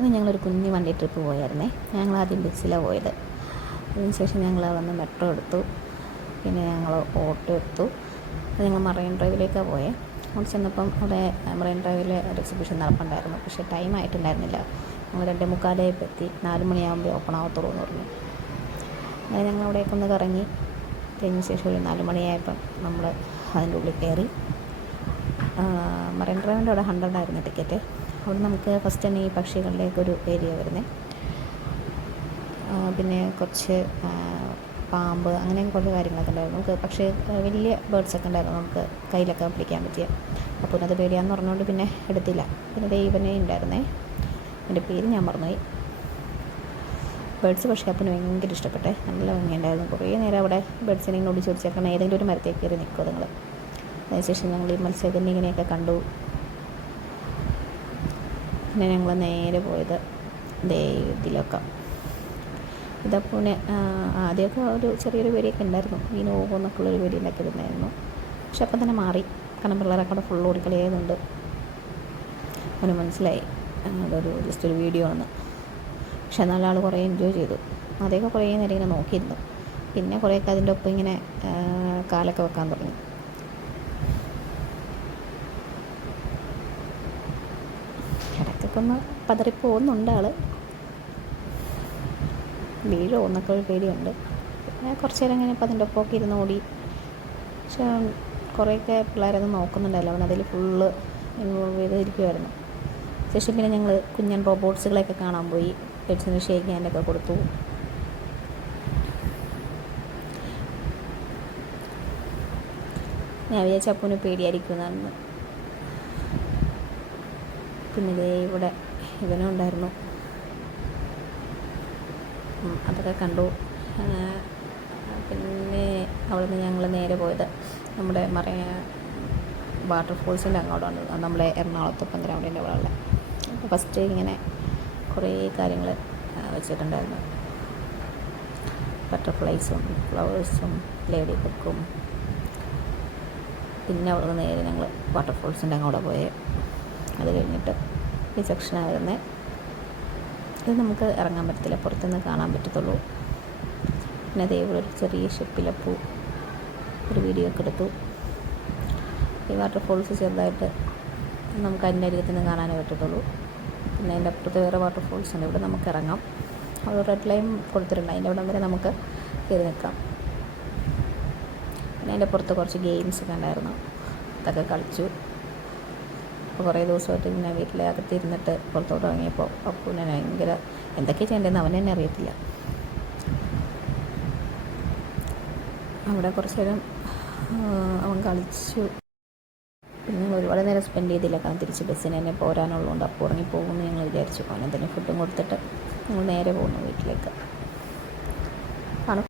ഇന്ന് ഞങ്ങളൊരു കുഞ്ഞു വണ്ടി ട്രിപ്പ് പോയായിരുന്നേ. ഞങ്ങൾ ആദ്യം ബസ്സിലാണ് പോയത്. അതിനുശേഷം ഞങ്ങൾ വന്ന് മെട്രോ എടുത്തു, പിന്നെ ഞങ്ങൾ ഓട്ടോ എടുത്തു. ഞങ്ങൾ മറൈൻ ഡ്രൈവിലേക്കാണ് പോയത്. അവിടെ ചെന്നപ്പം അവിടെ മറൈൻ ഡ്രൈവിൽ ഒരു എക്സിബിഷൻ നടപ്പുണ്ടായിരുന്നു. പക്ഷേ ടൈം ആയിട്ടുണ്ടായിരുന്നില്ല. ഞങ്ങൾ 2:45 എത്തി. 4 മണിയാകുമ്പോൾ ഓപ്പൺ ആവത്തുള്ളൂ എന്ന് പറഞ്ഞു. അങ്ങനെ ഞങ്ങൾ അവിടേക്ക് ഒന്ന് കറങ്ങി കഴിഞ്ഞ ശേഷം ഒരു 4 മണിയായപ്പം നമ്മൾ അതിൻ്റെ ഉള്ളിൽ കയറി. മറൈൻ ഡ്രൈവിൻ്റെ അവിടെ 100 ആയിരുന്നു ടിക്കറ്റ്. അവിടെ നമുക്ക് ഫസ്റ്റ് തന്നെ ഈ പക്ഷികളിലേക്കൊരു ഏരിയ വരുന്നത്, പിന്നെ കുറച്ച് പാമ്പ് അങ്ങനെ കുറച്ച് കാര്യങ്ങളൊക്കെ ഉണ്ടായിരുന്നു. നമുക്ക് പക്ഷേ വലിയ ബേർഡ്സൊക്കെ ഉണ്ടായിരുന്നു, നമുക്ക് കയ്യിലൊക്കെ പിടിക്കാൻ പറ്റിയ. അപ്പോൾ അത് പേടിയാന്ന് പറഞ്ഞുകൊണ്ട് പിന്നെ എടുത്തില്ല. പിന്നെ ദൈവനെ ഉണ്ടായിരുന്നേ, എൻ്റെ പേര് ഞാൻ മറന്നുപോയി. ബേർഡ്സ് പക്ഷേ അപ്പന് ഭയങ്കര ഇഷ്ടപ്പെട്ടെ, നല്ല ഭംഗിയുണ്ടായിരുന്നു. കുറേ നേരം അവിടെ ബേർഡ്സിനെ ഇങ്ങനെ ഓടിച്ച് ഓടിച്ചേക്കണം, ഏതെങ്കിലും ഒരു മരത്തേക്ക് കയറി നിൽക്കും അതുങ്ങൾ. അതിനുശേഷം ഞങ്ങൾ ഈ മത്സ്യകന്യകനെയൊക്കെ കണ്ടു. പിന്നെ ഞങ്ങൾ നേരെ പോയത് ഇതിലൊക്കെ. ഇതപ്പോൾ ആദ്യമൊക്കെ ഒരു ചെറിയൊരു പേടിയൊക്കെ ഉണ്ടായിരുന്നു, മീൻ പോകുമെന്നൊക്കെയുള്ളൊരു പേടി ഉണ്ടാക്കിയിട്ടുണ്ടായിരുന്നു. പക്ഷെ അപ്പം തന്നെ മാറി, കാരണം പിള്ളേരൊക്കെ അവിടെ ഫുൾ ഓടിക്കളിയായതുകൊണ്ട് അവന് മനസ്സിലായി അതൊരു ജസ്റ്റ് ഒരു വീഡിയോ ആണെന്ന്. പക്ഷെ നല്ല ആൾ കുറേ എൻജോയ് ചെയ്തു. ആദ്യമൊക്കെ കുറേ നേരം ഇങ്ങനെ നോക്കിയിരുന്നു, പിന്നെ കുറേയൊക്കെ അതിൻ്റെ ഒപ്പം ഇങ്ങനെ കാലൊക്കെ വെക്കാൻ തുടങ്ങി. ഇടയ്ക്കൊക്കെ ഒന്ന് പതറിപ്പോകുന്നുണ്ട് ആൾ, വീഴോ എന്നൊക്കെ ഒരു പേടിയുണ്ട്. പിന്നെ കുറച്ച് നേരം ഇങ്ങനെ ഇപ്പം അതിൻ്റെ ഒപ്പമൊക്കെ ഇരുന്ന് ഓടി. പക്ഷേ കുറേയൊക്കെ പിള്ളേരത് നോക്കുന്നുണ്ടല്ലോ, അവനതിൽ ഫുള്ള് ഇൻവോൾവ് ചെയ്തിരിക്കുമായിരുന്നു. ശേഷം പിന്നെ ഞങ്ങൾ കുഞ്ഞൻ റോബോട്ട്സുകളെയൊക്കെ കാണാൻ പോയി. പെറ്റ്സിന് ഷേക്ക് ഹാൻഡൊക്കെ കൊടുത്തു. ഞാൻ വിചാരിച്ച അപ്പൂന് പേടിയായിരിക്കുമെന്നാണ്. പിന്നെ ഇതേ ഇവിടെ ഇവനും ഉണ്ടായിരുന്നു, അതൊക്കെ കണ്ടു. പിന്നെ അവിടെ നിന്ന് ഞങ്ങൾ നേരെ പോയത് നമ്മുടെ വാട്ടർഫോൾസിൻ്റെ അങ്ങോട്ടാണ്, നമ്മളെ എറണാകുളത്ത് ഗ്രൗണ്ടിൻ്റെ അവിടെ ഉള്ള. അപ്പോൾ ഫസ്റ്റ് ഇങ്ങനെ കുറേ കാര്യങ്ങൾ വെച്ചിട്ടുണ്ടായിരുന്നു, ബട്ടർഫ്ലൈസും ഫ്ലവേഴ്സും ലേഡി ബുക്കും. പിന്നെ അവിടെ നിന്ന് നേരെ ഞങ്ങൾ വാട്ടർഫോൾസിൻ്റെ അങ്ങോട്ട് പോയേ. അത് കഴിഞ്ഞിട്ട് ഈ സെക്ഷനായിരുന്നേ. ഇത് നമുക്ക് ഇറങ്ങാൻ പറ്റത്തില്ല, പുറത്തുനിന്ന് കാണാൻ പറ്റത്തുള്ളൂ. പിന്നെ അതേപോലെ ഒരു ചെറിയ ഷിപ്പിലപ്പോൾ ഒരു വീഡിയോ ഒക്കെ എടുത്തു. ഈ വാട്ടർഫോൾസ് ചെറുതായിട്ട് നമുക്ക് അതിൻ്റെ അരികത്ത് നിന്ന് കാണാനേ പറ്റത്തുള്ളൂ. പിന്നെ അതിൻ്റെ അപ്പുറത്ത് വേറെ വാട്ടർഫോൾസ് ഉണ്ട്, ഇവിടെ നമുക്ക് ഇറങ്ങാം. അവിടെ റെഡ് ലൈൻ കൊടുത്തിട്ടുണ്ട്, അതിൻ്റെ അവിടെ വരെ നമുക്ക് കയറി നിൽക്കാം. പിന്നെ അതിൻ്റെ പുറത്ത് കുറച്ച് ഗെയിംസൊക്കെ ഉണ്ടായിരുന്നു, അതൊക്കെ കളിച്ചു. അപ്പോൾ കുറേ ദിവസമായിട്ട് പിന്നെ വീട്ടിലെ അകത്തിരുന്നിട്ട് പുറത്തോട്ട് ഇറങ്ങിയപ്പോൾ അപ്പൂനെ ഭയങ്കര എന്തൊക്കെയാണ് ചെയ്യേണ്ടതെന്ന് അവൻ തന്നെ അറിയത്തില്ല. അവിടെ കുറച്ച് നേരം അവൻ കളിച്ചു. പിന്നെ ഞങ്ങൾ ഒരുപാട് നേരം സ്പെൻഡ് ചെയ്തില്ല, കാരണം തിരിച്ച് ബസ്സിന് തന്നെ പോരാനുള്ളതുകൊണ്ട് അപ്പോൾ ഉറങ്ങിപ്പോകുമെന്ന് ഞങ്ങൾ വിചാരിച്ചു. അവൻ എന്തെങ്കിലും ഫുഡും കൊടുത്തിട്ട് ഞങ്ങൾ നേരെ പോകുന്നു വീട്ടിലേക്ക്.